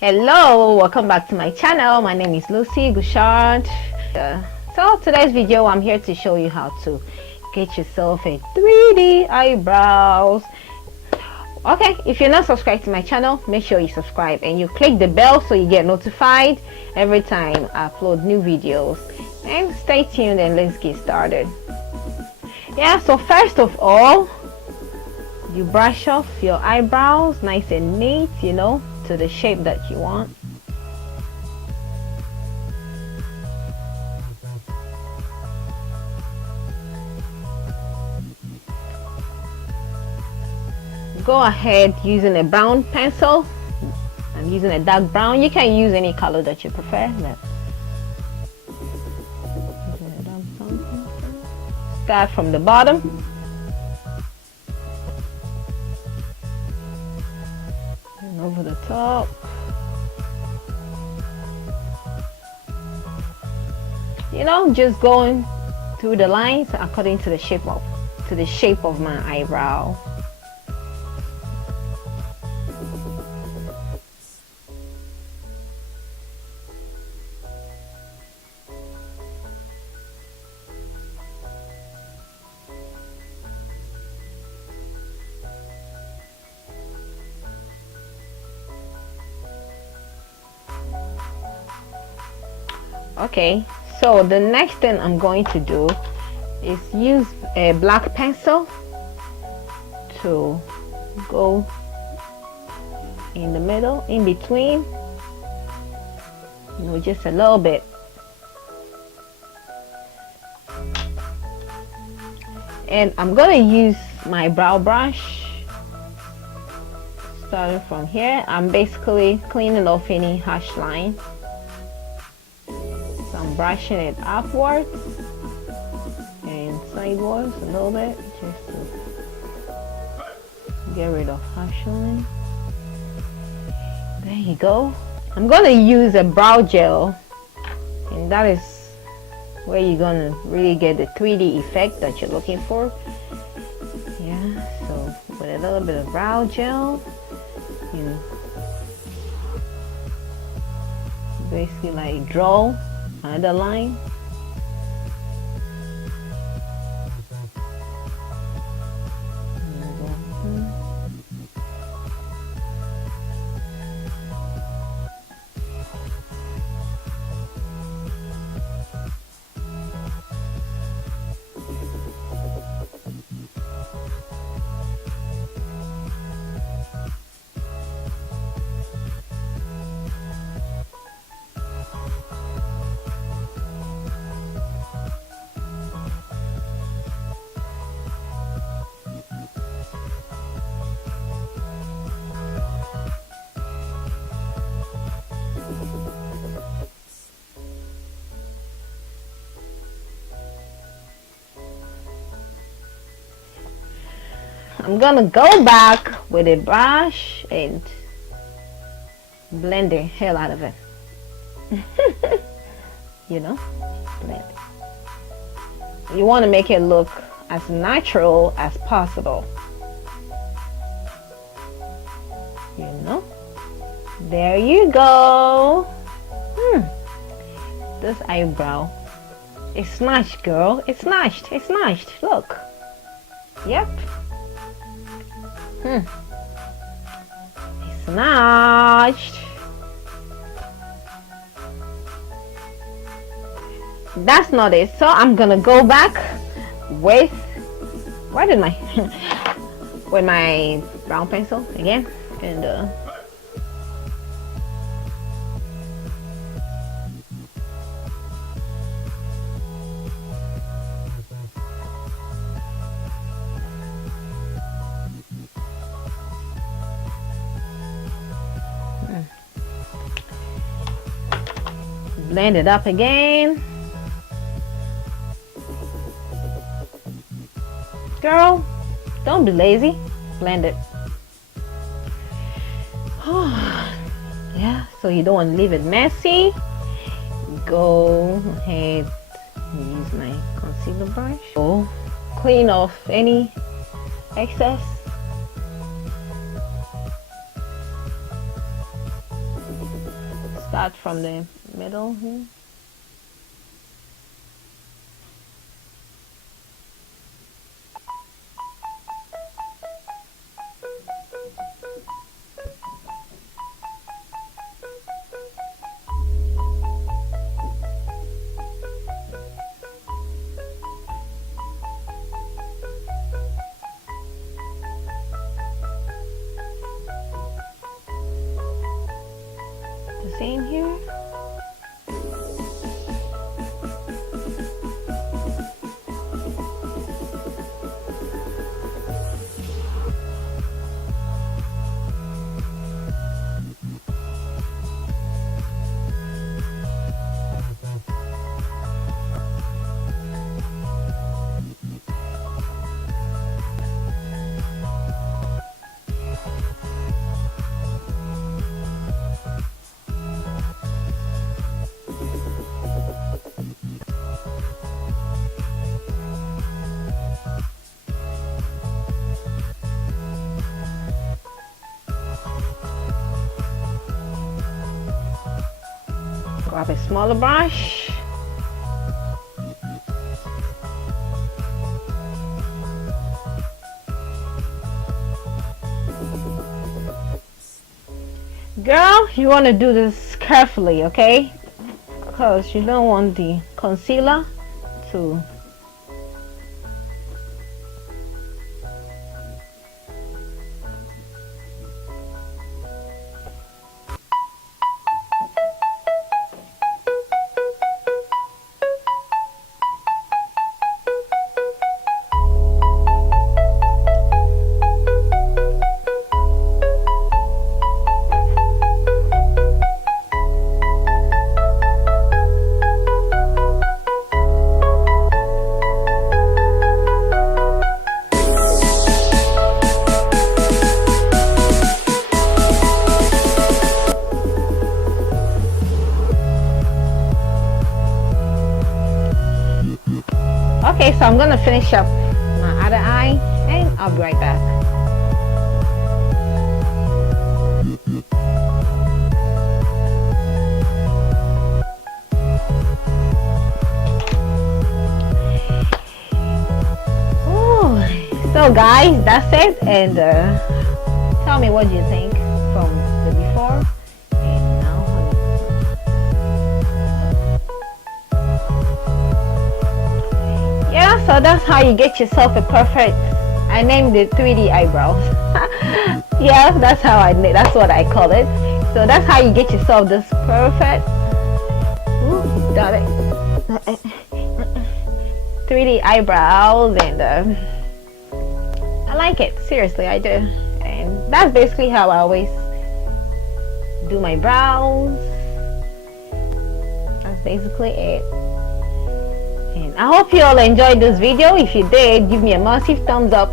Hello, welcome back to my channel. My name is Lucy Gushard. So today's video I'm here to show you how to get yourself a 3D eyebrows. Okay, if you're not subscribed to my channel, make sure you subscribe and you click the bell so you get notified every time I upload new videos. And stay tuned and let's get started. Yeah, so first of all, you brush off your eyebrows nice and neat, to the shape that you want. Go ahead using a brown pencil. I'm using a dark brown. You can use any color that you prefer. Start from the bottom. And over the top. Just going through the lines according to the shape of my eyebrow. Okay, so the next thing I'm going to do is use a black pencil to go in the middle, in between, just a little bit. And I'm gonna use my brow brush. Starting from here, I'm basically cleaning off any harsh line. I'm brushing it upwards and sideways a little bit just to get rid of harsh line. There you go. I'm gonna use a brow gel, and that is where you're gonna really get the 3D effect that you're looking for. Yeah, so with a little bit of brow gel, basically like draw another line. I'm gonna go back with a brush and blend the hell out of it. Blend it. You want to make it look as natural as possible. There you go. This eyebrow is snatched, girl. It's snatched. It's snatched. Look. Yep. It's snatched. That's not it. So I'm gonna go back with with my brown pencil again and blend it up again. Girl, don't be lazy. Blend it. Yeah, so you don't want to leave it messy. Go ahead and use my concealer brush. Go clean off any excess. start from the middle here. The same here. Grab a smaller brush. Girl, you want to do this carefully, okay? Because you don't want the concealer to Okay, so I'm gonna finish up my other eye and I'll be right back. Ooh, so guys, that's it, and tell me what you think from the before and now. Yeah, so that's how you get yourself a perfect, I named it 3D eyebrows. Yeah, that's what I call it. So that's how you get yourself this perfect, ooh, got it, 3D eyebrows, and I like it, seriously I do. And that's basically how I always do my brows. That's basically it. And I hope you all enjoyed this video. If you did, give me a massive thumbs up,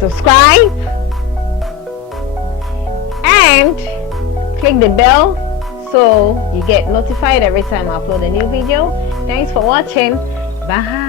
subscribe, and click the bell so you get notified every time I upload a new video. Thanks for watching. Bye.